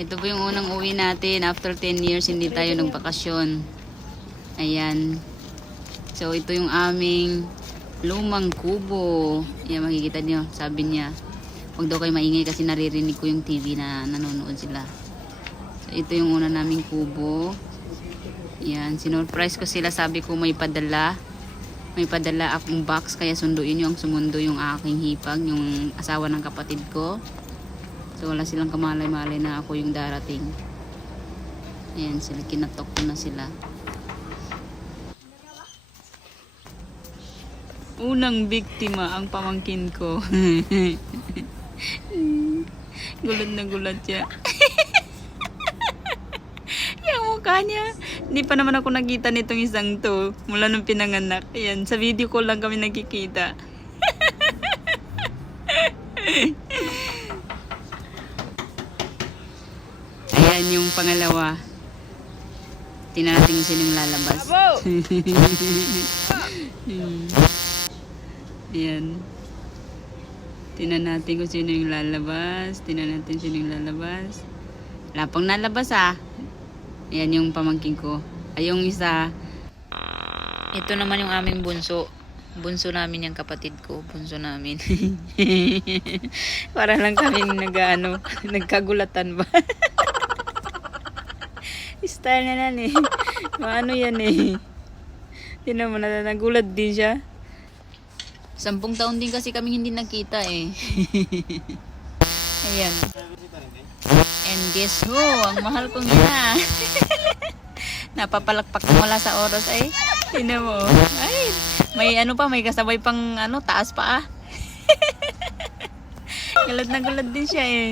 Ito po yung unang uwi natin. After 10 years, hindi tayo nagbakasyon. Ayan. So, ito yung aming lumang kubo. Yan, makikita nyo. Sabi niya, huwag daw kayo maingay kasi naririnig ko yung TV na nanonood sila. So, ito yung una naming kubo. Yan, sinurprise ko sila. Sabi ko may padala. May padala akong box. Kaya sunduin nyo ang sumundo yung aking hipag. Yung asawa ng kapatid ko. So wala silang kamalay-malay na ako yung darating. Ayan, sila kinatok ko na sila. Unang biktima ang pamangkin ko. gulat na gulat siya. yung mukha niya. Hindi pa naman ako nakita nitong isang to. Mula nung pinanganak. Ayan, sa video call lang kami nagkikita. Ayan yung pangalawa. Tingnan natin kung sino yung lalabas. Ayan. Tingnan natin kung sino yung lalabas. Tingnan natin sino yung lalabas. Wala pang nalabas ah. Ayan yung pamangking ko. Ay yung isa. Ito naman yung aming bunso. Bunso namin yung kapatid ko. Bunso namin. Para lang kaming nag, ano, nagkagulatan ba? Style na lang eh. Maano yan eh. Tinan mo na nagulat din siya. Sampung taon din kasi kami hindi nakita eh. Ayan. And guess who? Ang mahal kong ina. Napapalakpak mo wala sa oras ay. Tinan mo. Ay, may ano pa, may kasabay pang ano, taas pa ah. gulat na gulat din siya eh.